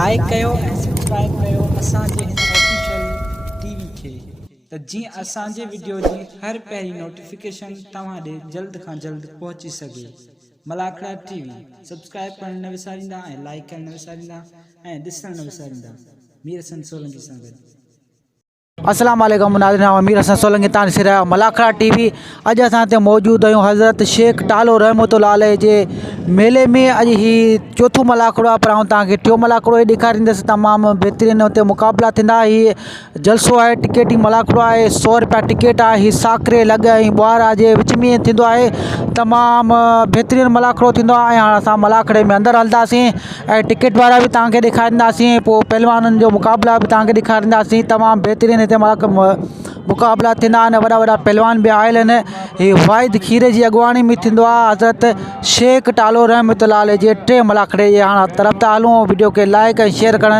Like कयो ऐं subscribe कयो असांजे हिन ऑफिशियल टीवी खे त जीअं असांजे वीडियो जी हर पहिरीं नोटिफिकेशन तव्हां ॾे जल्द खां जल्द पहुची सघे। मलाखड़ा टीवी सब्सक्राइब करण न विसारींदा ऐं लाइक करण न विसारींदा ऐं ॾिसण न विसारींदा। मीर हसन सोलंकी सां गॾु। अस्सलाम वालेकुम नाज़रीन, मीर हसन सोलंकी तां ॾिसी रहिया मलाखड़ा टीवी। अॼु असां हिते मौजूदु आहियूं हज़रत शेख टालो रहमतुल्लाह अलैह जे मेले में। अॼु ही चोथों मलाखड़ो आहे, पर आउं तव्हांखे टियों मलाखड़ो ई ॾेखारींदुसि। तमामु बहितरीनु हुते मुक़ाबला थींदा। हीअ जलसो आहे, टिकेटी मलाखड़ो आहे, 100 रुपया टिकेट आहे। हीअ साकरे लॻ ऐं ॿुआरा जे विच में थींदो आहे। तमामु बहितरीनु मलाखड़ो थींदो आहे। ऐं हाणे असां मलाखड़े में अंदरि हलंदासीं ऐं टिकेट वारा बि तव्हांखे ॾेखारींदासीं, पोइ पहलवाननि जो मुक़ाबला बि तव्हांखे ॾेखारींदासीं। तमामु बहितरीनु हिते मुक़ाबला थींदा आहिनि, वॾा वॾा पहलवान बि आयल आहिनि। हीअ वाहिद खीर जी अॻुवाणी में थींदो आहे हज़रत शेख टालो रहमतुल्लाह अलैह जे टे मलाखड़े जे हाणे तरफ़ था हलूं। वीडियो खे लाइक ऐं शेयर करणु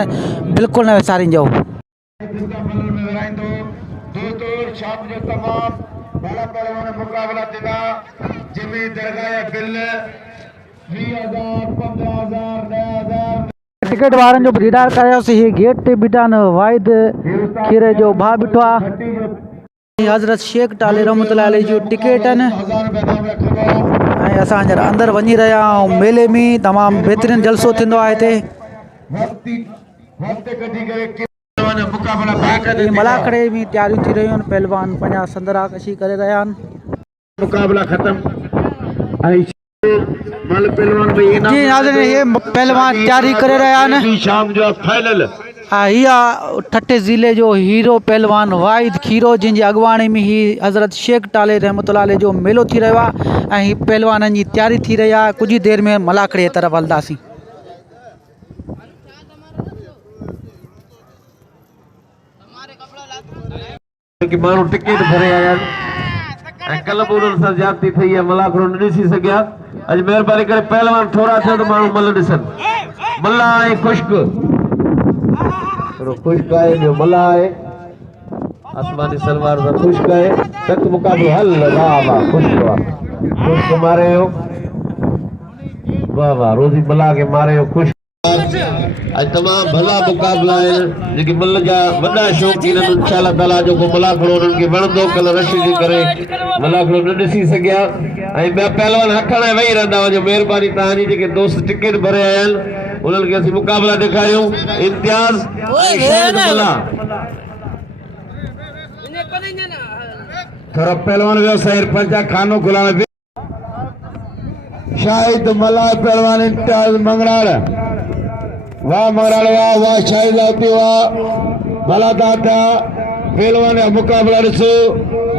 बिल्कुलु न विसारींजो। टिकट वारनि जो दीदार कयोसीं। हीअ गेट ते बीठा आहिनि, वाहिद खीर जो भाउ बीठो आहे। हज़रत शेख टाले रहमतुल्लाह अलैह जूं टिकेट आहिनि ऐं असां हींअर अंदरि वञी रहिया आहियूं। मेले में तमामु बहितरीनु जलसो थींदो आहे हिते। मलाखड़े में तैयारियूं थी रहियूं आहिनि, पहलवान पंहिंजा संदरा कशी करे रहिया आहिनि। मुक़ाबला ख़त्म। जी नाज़रीन, ये पहलवान तैयारी करे रहिया आहिनि। शाम जो फाइनल हीअ ठठे ज़िले जो हीरो पहलवान वाहिद खीरो, जंहिंजी अॻुवाणी में ही हज़रत शेख टाले रहमतुल्लाह अलैह जो मेलो थी रहियो आहे ऐं हीअ पहलवाननि जी तैयारी थी रही आहे। कुझु ई देरि में मलाखड़े तरफ़ हलंदासीं। माण्हू टिकेट भरे आया आहिनि, कल्ह बि उन्हनि सां ज्यादती थी आहे, मलाखड़ो न ॾिसी सघिया। अॼु महिरबानी करे पहलवान थोरा थियो त माण्हू मल ॾिसनि। मल्ला आहे खुश्क, थोरो खुश्क आहे जो मल्ला आहे, आसमानी सलवार सां खुश्क आहे। सख़्त मुक़ाबलो हल, वाह वाह, खुश्क वाह, खुश्क मारे हो, वाह वाह, रोज़ी मल्ला खे मारे हो खुश्क। आज तमाम भला मुक़ाबला आहिनि जेके मल जा वॾा शौक़ीन आहिनि। इंशाअल्लाह ताला जेको मलाखड़ो उन्हनि खे वणंदो, कल्ह रश जे करे मलाखड़ो न ॾिसी सघिया ऐं ॿिया पहलवान हथण वेही रहंदा। वञो महिरबानी तव्हांजी जेके दोस्त टिकेट भरे आया आहिनि उन्हनि खे असीं मुक़ाबला ॾेखारियूं। इम्तियाज़ थोरा पहलवान वियो सैर पंजा खानो खुलाने शाहिद मला पहलवान इम्तियाज़ मंगराड़, वाह मंगराड़, वाह वाह, शाहिद लाती, वाह मला दाता पहलवान जा मुक़ाबला ॾिसो।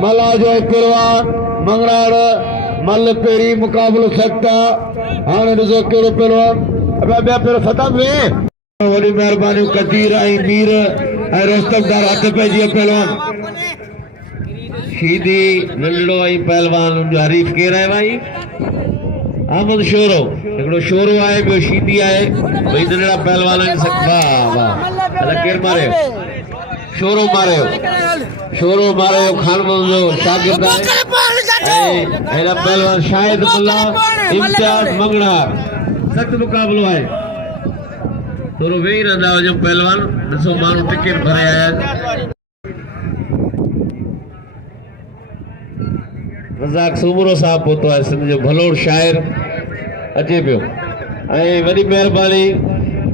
मला जो पहलवान मंगराड़ मल पहिरीं मुक़ाबलो सख्ता। हाणे ॾिसो कहिड़ो पहलवान ॿिया पहिरियों सतम में वॾी महिरबानी कदीर ऐं मीर ऐं रोस्तकदार हथ पइजी वियो। पहलवान शीदी नंढड़ो ऐं पहलवान जो हरीफ केरु आहे भाई? अहमद शोरो, हिकिड़ो शोरो आहे, ॿियो शीदी आहे, ॿई नंढड़ा पहलवान आहिनि। वाह वाह, केरु मारियो? शोरो मारियो, शोरो मारियो, खानमन जो शागिर्द आहे। ऐं हेॾा पहलवान शाहिद मुल्ला, इम्तियाज़ मंगड़ार। सख़्त मुक़ाबलो आहे, थोरो वेही रहंदा वञो पहलवान। ॾिसो माण्हू टिकेट भरे आया आहिनि। रज़ाक सूमरो साहब पहुतो आहे, सिंध जो भलोड़ शाइर अचे पियो। ऐं वॾी महिरबानी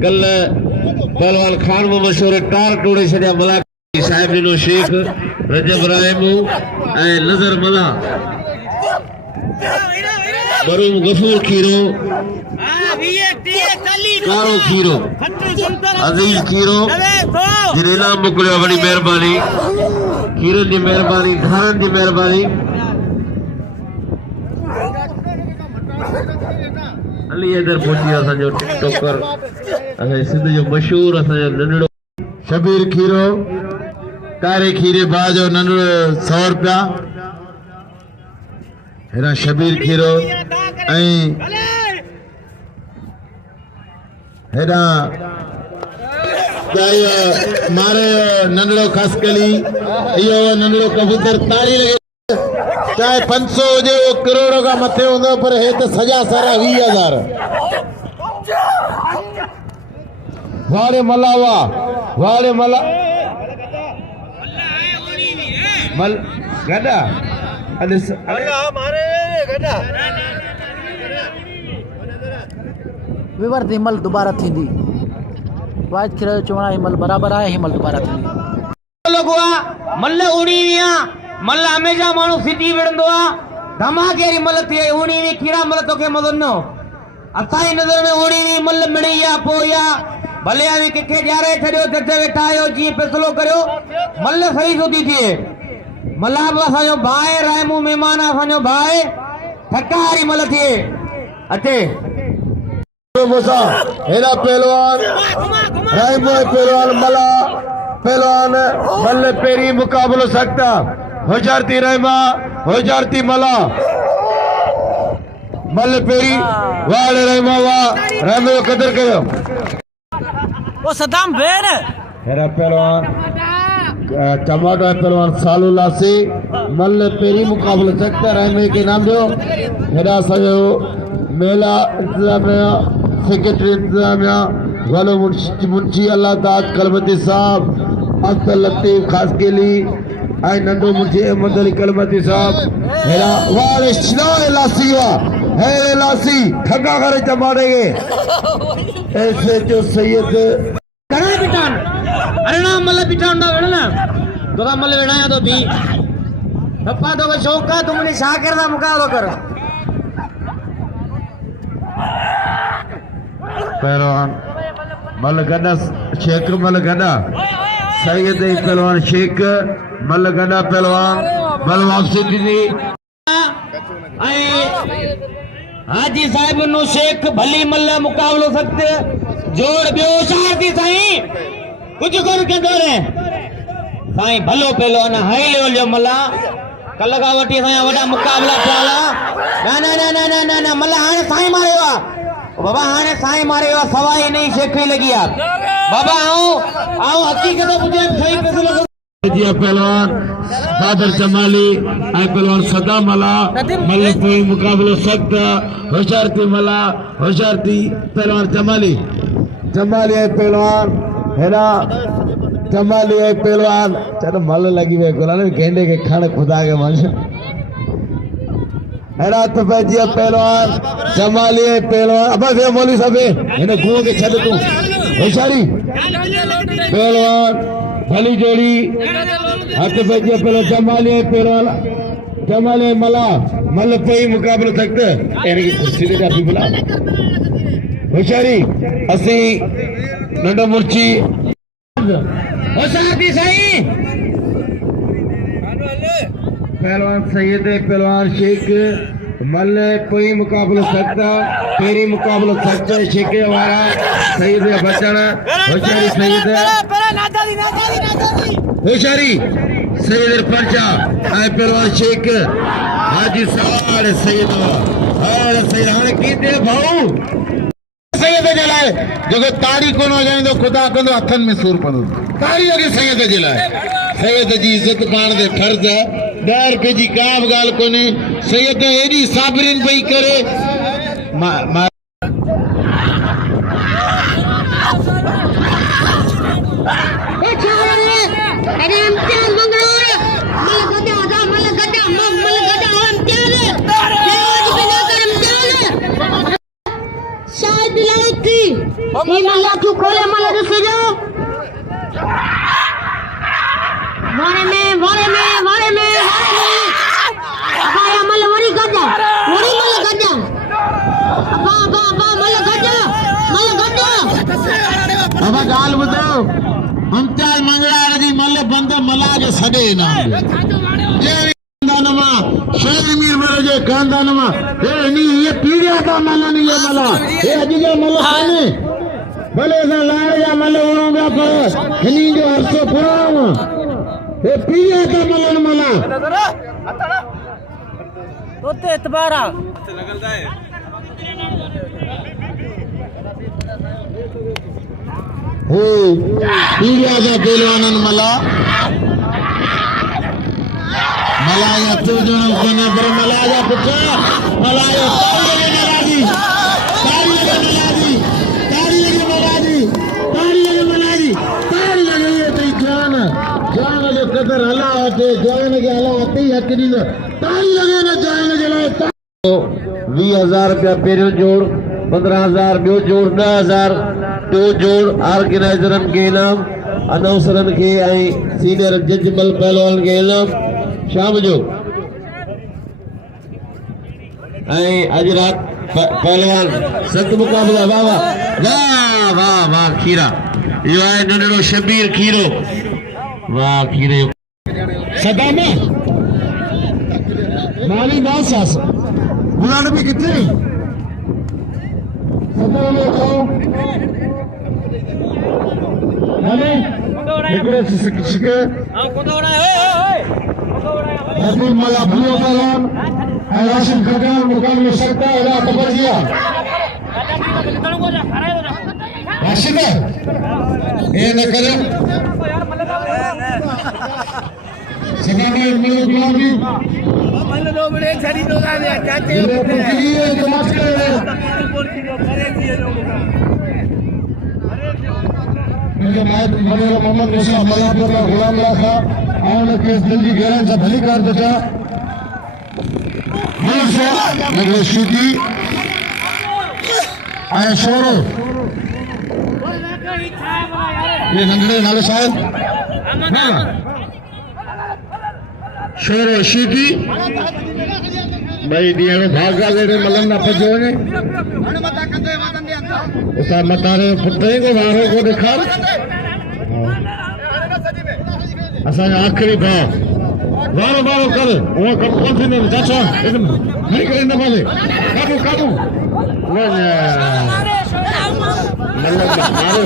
कल्ह पहलवान खान मोहम्मद शोरे टार टोड़े छॾिया। मलाखड़ी साहिब ॾिनो शेख रजब रायमू ऐं नज़र मला, बरूम गफूर खीरो, कारो खीरो, अज़ीज़ खीरो जिन इनाम मोकिलियो। वॾी महिरबानी खीरनि जी महिरबानी, धारनि जी महिरबानी। अली इधर पहुची असांजो टिकटॉकर, असांजे सिंध जो मशहूरु असांजो नंढड़ो शबीर खीरो, कारे खीरे भाउ जो नंढड़ो 100 रुपया। हेॾा शबीर खीरो ऐं हेॾा मारे नंढड़ो खसकली, इहो नंढड़ो कबूतर। ताड़ी लॻे चाहे 500 हुजे, वो करोड़ का मथे होंगे, पर है तो सजा सारा 20,000। वाड़े मलावा वाड़े मला मल गदा विवर्त हिमल दोबारा थींदी वाइट खीर जो चवण हिमल बराबर आहे हिमल दोबारा थींदी लगवा मल्ल उड़ीनिया मल्ल हमेशा माण्हू सिटी विढ़ंदो आहे धमाकेरी मल थिए उड़ीनी कीड़ा मल तोखे मदद न असांजी नज़र में उड़ीनी मल मिड़ी या पोया भले आवी कंहिंखे ॾियारे छॾियो जज वेठा आहियो जीअं फ़ैसिलो करियो मल सही सुठी थिए मला बि असांजो भाउ आहे रायमू महिमान आहे असांजो भाउ आहे ठका वारी मल थिए अचे मुसा हेरा पहलवान रायमो पहलवान मला पहलवान मल्ल पेरी मुकाबलो सकता होजारती रायमा होजारती मला मल्ल पेरी वाले रायमा वा रायमो को कदर करो ओ सदाम बेन हेरा पहलवान टमाटर पहलवान सालू लासी मल्ल पेरी मुकाबलो सकता रायमे के नाम दो हेरा सजो मेला इंतजामिया सेक्रेटरी इंतजामिया वालो मुंशी अल्लाह ताज कलमती साहब अख्तर लतीफ खास के लिए आई नंदो मुंशी अहमद अली कलमती साहब हेरा वाले शिनाए लासी वा है लासी ठगा करे टमाटेगे ऐसे जो सैयद घणा पिटान अरणा मल पिटान दा वेणा दोदा मल वेणाया तो भी पप्पा तो को शौक का तुमने शाकिर दा मुकाबला कर पहलवान मल गदा शेख मल गदा सैयद पहलवान शेख मल गदा पहलवान मल वापसी दी हाजी साहिब नो शेख भली मल मुकाबलो सकते जोड़ बियो शादी साईं कुछ कोन कंदो रे साईं भलो पहलवान हाई लेवल जो मला कल का वटी साईं वडा मुकाबला पाला ना ना ना ना ना ना मला हाने साईं मारियो आ बाबा हाने साईं मारियो सवाई नहीं शेखी लगी आ बाबा आओ हकीकत मुझे सही फैसलो दिया पहलवान दादर जमाली आई पहलवान सदा मला मल कोई मुकाबलो सख्त होशियारती मला होशियारती पहलवान जमाली जमाली आई पहलवान है ना जमाली आई पहलवान चलो मल लगी हुई गुलाल गेंडे के खाने खुदा के मन है ना तो भाई पहलवान जमाली आई पहलवान अब वे मौली साहब इन्हें गुओं के छड़ तू होशियारी पहलवान भली जोड़ी हाथ बजिया पहले जमाले पहलवान जमाले मला मल कोई मुकाबला सकते इनकी कुर्सी दे काफी बुला होशियारी असी नंडो मुर्ची होशियारती साईं पहलवान सैयद पहलवान शेख मल कोई मुकाबला सकता पेरी मुकाबला सकता शेख हमारा सैयद बचन होशियारी सैयद होशियारी सैयद पर्चा आए पहलवान शेख हाजी साड़ सैयद और सैयद हाने कीते भाऊ सैयद जलाए जो ताड़ी कोन हो जाए तो खुदा कंदो हथन में सूर पड़ो ताड़ी लगे सैयद जलाए सैयद जी इज्जत पाण दे फर्ज है डर पे जी का गाल कोने सैयद एडी साबरिन पई करे खोले मला दूसरे जाओ वारे में अबा मल वरी गजा मल गजा अबा मल गजा अब गाल बताओ हम त्याल मंगड़ा दी मल बंद मला जो सडे ना जे खानदानमा शेरमीर मरे जे खानदानमा ए नी ये पीड़िया का मला नहीं ये मला ये अजी जो मला खाने भले ना लाड़ या मल होगा पर हनी जो हरसो पुराव ये पीड़िया का मला मला तोते इतबारा हो पीड़िया का पहलवानन मला मलाया तो जन्म कोने पर मलाया पुत्र मलाया तारी लगी मलाजी तारी लगी मलाजी तारी ताली लगे न जाने जलाए 20,000 रुपया पहिरियों जोड़ 15,000 ॿियो जोड़ 10,000 टियों जोड़ ऑर्गेनाइज़रनि खे इनाम अनाउंसरनि खे ऐं सीनियर जजमल पहलवान खे इनाम शाम जो ऐं अॼु राति पहलवान सत मुक़ाबला वाह वाह वाह वाह वाह खीरा इहो आहे नंढड़ो शबीर खीरो वाह खीरे सदा में माली नासास बुलाने में कितने सदा में तो माने निकले शिके अब्दुल मला भलो पहलवान राशिद खजान मुकाबले सकता है तबजिया राशिद ये न करे सदा में मिलो गुलाबी दो बड़े छड़ी तो गाने चाचे ये समाज के मुझे मायत मगर मोहम्मद मुसा मलापुर का गुलाम रखा और केस दिल की गहराई से भली कर देता मुझसे नगरे शुद्धि आया शोरो ये नंगड़े नाले साहब हाँ शोरो शुद्धि भाई दियानो भागा लेने मलन ना पजो ने उसा मतारे पुत्रे को वारो को दिखा असा आखिरी भाव वारो वारो कर वो कौन सी ने चाचा एकदम नहीं करे ना वाले काबू काबू मल्ला मारो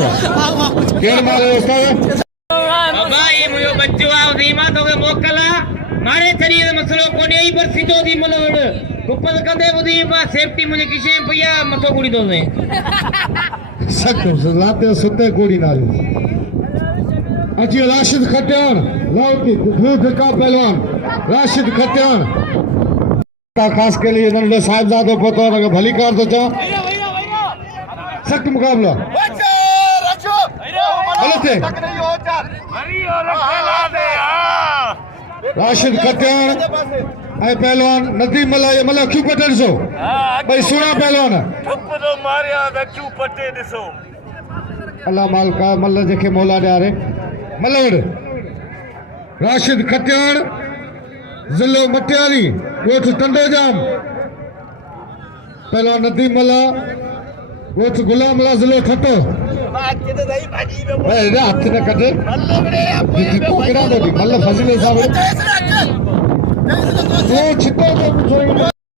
केर मारो उस्ताद बाबा ये मुयो बच्चो आओ दीमा तो के मोकला मारे शरीर मसलो कोने ही पर सीधो दी मलवड़ कुपल कंदे बुदी बा सेफ्टी मुझे किसे भैया मथो कुड़ी दो ने सख्त लाते सुते कोड़ी नाली अजी राशिद खट्यान लाउटी दूध का पहलवान राशिद खट्यान का खास के लिए नंदे साहबजादों को तो अगर भली कर दो जा सख्त मुकाबला गलत है राशिद खट्यान ऐं पहलवान नदीम मला ये मला क्यों पटे ॾिसो भाई सुणा पहलवान अल्लाह मालिका मल जेके मौला ॾियारे मलवड़ राशिद खट्यान ज़िलो मटियारी ॻोठ टंडोजाम पहलवान नदीम मला ॻोठ गुलाम मला ज़िलो ठटो भाई हथ न कटे केड़ा दो मल फज़िले साहब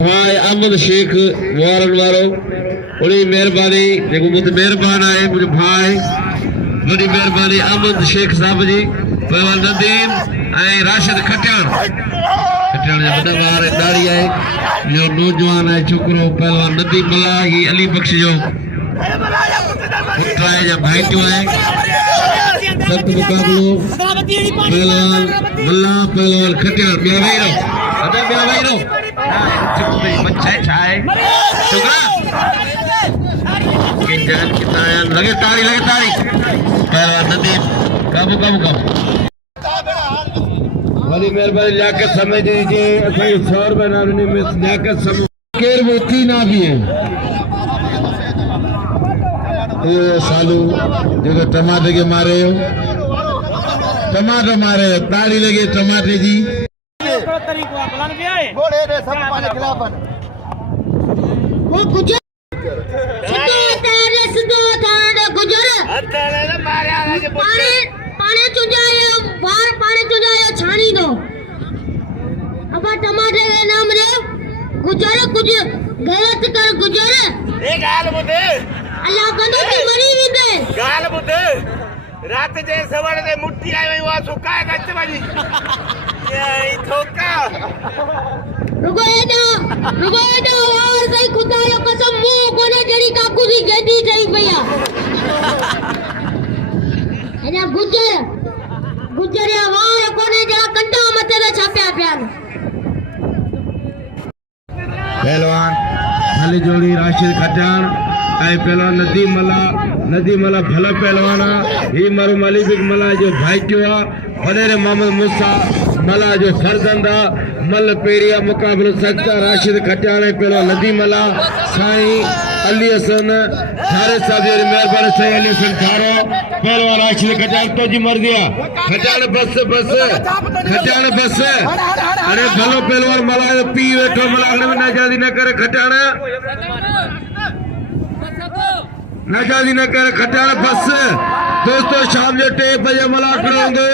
भाई अहमद शेख वारन वारो उनी मेहरबानी जेको मुझे मेहरबान है मुझे भाई बड़ी मेहरबानी अहमद शेख साहब जी पहलवान नदीम ऐं राशिद खट्यान खट्यान जा वॾा ॿार दाढ़ी आहे जो नौजवान है छोकरो पहलवान नदीम मला ही अली बख्श जो पुत्र है या भाई जो है सख्त मुकाबलो पहलवान मल्ला पहलवान खट्यान ॿिया वेही रहो अदा ॿिया वेही रहो चुप भाई बच्चा है छोकरा के जान कितना है लगे ताड़ी पहलवान नदीम काबू बड़ी मेहरबानी लियाकत समझ दीजिए असाई 100 रुपए नारनी में लियाकत समझ केर वो तीन आ भी है ये सालू जो टमाटर के मारे हो टमाटर मारे ताली लगे टमाटर जी वो गुजर सिद्धो तारे गुजर पानी चुजायो बाहर पानी चुजायो छानी दो अब टमाटर के नाम रे गुजर कुछ गलत कर गुजर ए गाल बुदे अल्लाह बंदो की मरी विदे गाल बुदे रात जे सवार दे मुट्ठी आयो वा सुकाए गच बाजी ये ठोका रुको एडो और सही खुदा यो कसम मुंह कोने जड़ी काकू दी गेडी ठई भैया एना गुजर या वार कोने जड़ा कंटा मते दा छाप्या प्यार पहलवान हली जोड़ी राशिद खट्यान ऐं पहलवान नदीम मला भला पहलवान ही मरूम अली बिग मला जो भाई जो वडेरे मोहम्मद मूसा मला जो फर्जंदा मल पेरिया मुकाबलो सच्चा राशिद खटियाणे पहलो नदी मला साईं अली हसन थारे साहब जी मेहरबानी साईं अली हसन थारो पहलवान राशिद खटियाण तो जी मर गया खटियाण बस खटियाण बस अरे भलो पहलवान मला पी वेठो मला में नाजादी न करे खटियाण नाजादी न करे खटियाण बस दोस्तों शाम जो 3 बजे मला करोगे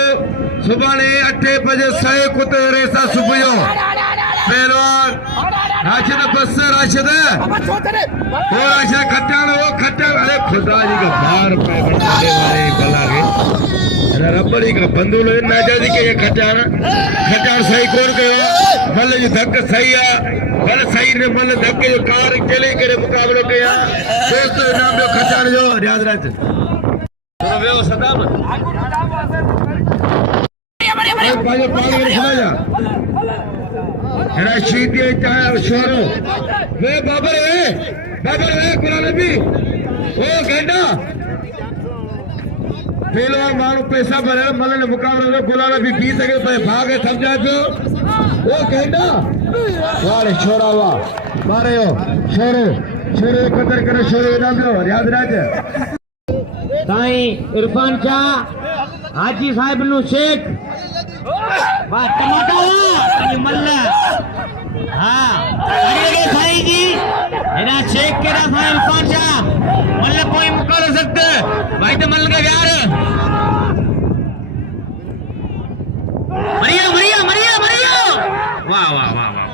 सुबह 8 बजे सही कुत्ते रेसा सुबह पहलवान राशिद बस राशिद वो राशिद खट्टान वो खट्टान अरे खुदा जी का बार पे बढ़ाने वाले भला के अरे रबड़ी का बंदूल है नाजादी के ये खट्टान सही कौन गयो मल्ले जो धक्का सही है भले सही ने मल्ले धक्के जो कार चले करे मुकाबले किया दोस्तों नाम जो खट्टान जो याद रख तो वे सदाम पानी पानी खा जा रशीद ये चाहे शोरो वे बाबर है कुरान नबी ओ गेंडा पहलवान मानो पैसा भरे मल्ले ने मुकाबले में कुरान नबी 20 सेकंड पे भागे समझा जो ओ गेंडा वाले छोरा वाह मारे हो शोरो कदर करे शोरो नाम लो याद रख साईं इरफान शाह हाजी साहब नु शेख वाह टमाटा वाह मल्ला हाँ अरे साईं जी एना शेख के ना साईं इरफान शाह मल्ला कोई मुकाबला सकते भाई तो मल्ल का यार मरिया वाह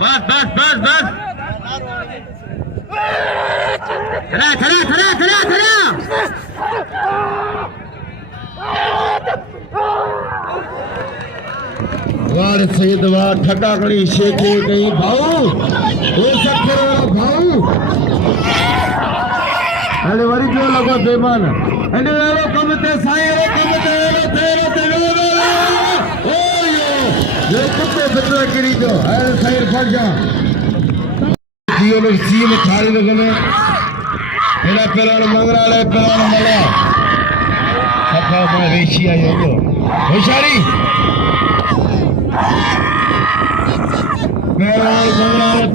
बस थरा वार सैयद वार ठकाकड़ी शेखे गई भाऊ ओ सखरो भाऊ अरे वरी जो लगो बेमान अरे वो कमते साईं वो कमते ओ ये कुत्ते बितर गिरी जो अरे साईं फट जा जियो लोग सी में थारे लगने मेरा पहलवान मंगराले पहलवान मला सफा में रेशिया यो होशियारी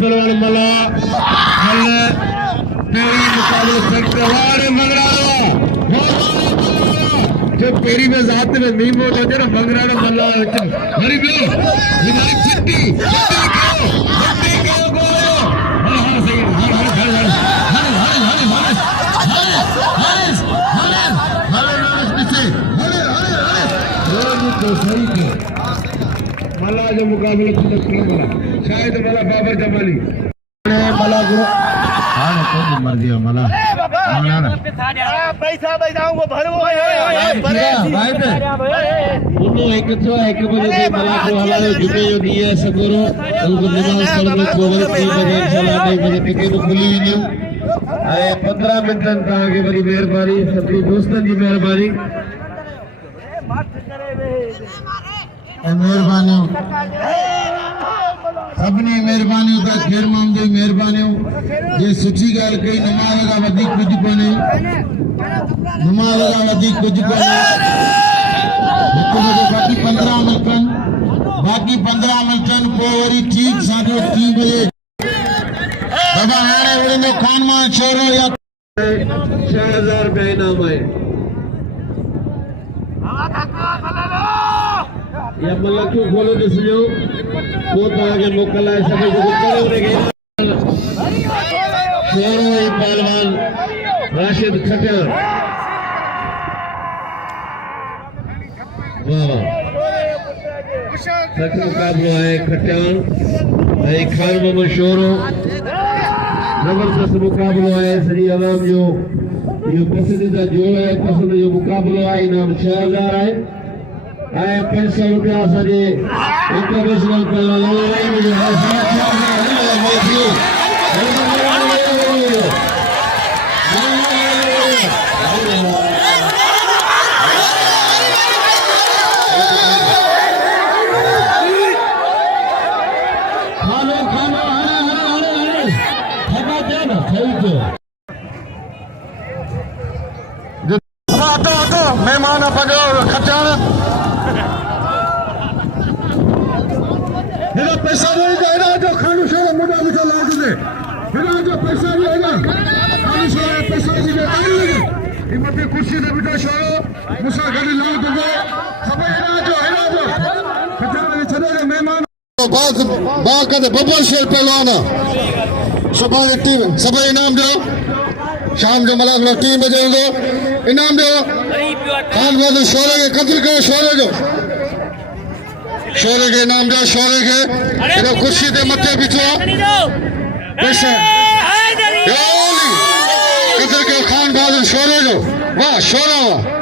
पहलवान मला पेरी मुकाबले सकते वारे मंगराला जो पेरी में जाते में मीम होता है ना मंगराला मला हरी बिल हमारी चिट्टी तो सही थे मला जो मुकाबले मला शायद मला बाबर जमाली मला गुरु हाँ तो मर गया मला पैसा बजाऊंगा भरवो भाई उन्होंने एक बजे से मला को हलाले जुटे जो दिए सगुरो उनको नमाज पढ़ने को बजे 3 बजे इंशाल्लाह 2 बजे टिकट तो खुली ही नहीं आए 15 मिनट तक आगे बड़ी मेहरबानी सभी दोस्तों की मेहरबानी मेहरबानी सभी मेहरबानी का खैर मामदे मेहरबानी ये सुठी गाल कई नमाज का वधिक कुछ को नहीं नमाज का वधिक कुछ को नहीं बाकी 15 मिनट पोरी ठीक 3:30 बजे बाबा हाणे वड़े खान मान छोरो या 6000 रुपए इनाम है या मल्ला क्यों खोलो दिसजो को ताके मोकल है सभी को करे छोरो ये पहलवान राशिद खट्टर वाह सच मुकाबला है खट्टर है खान में मशहूर जबरदस्त मुकाबला है सही आवाम जो ये पसंदीदा जोड़ा है पसंद जो मुकाबला है इनाम 6000 है आए 500 रुपया सजे इंटरनेशनल पहलवान मुझे मेहमान पंहिंजो खटियाण पैसा नहीं तो इना जो खानू शहर मुंडा मुझे लाग दे इना जो पैसा नहीं है ना खानू शहर पैसा जी के ताई लगे हिम्मत कुर्सी से बिठा शहर मुसा गली लाग दे सब इना जो खतरे चले मेहमान बाग का बब्बर शेर पहलवान सुबह टीम सब इनाम दो शाम जो मला टीम बजे दो इनाम दो खान वाले शोरे के कदर करो शोरे के इनाम दो शोरे के इधर कुर्सी दे मत्थे बिछो पैसा कदर के खान वाले शोरे जो वाह शोरा वाह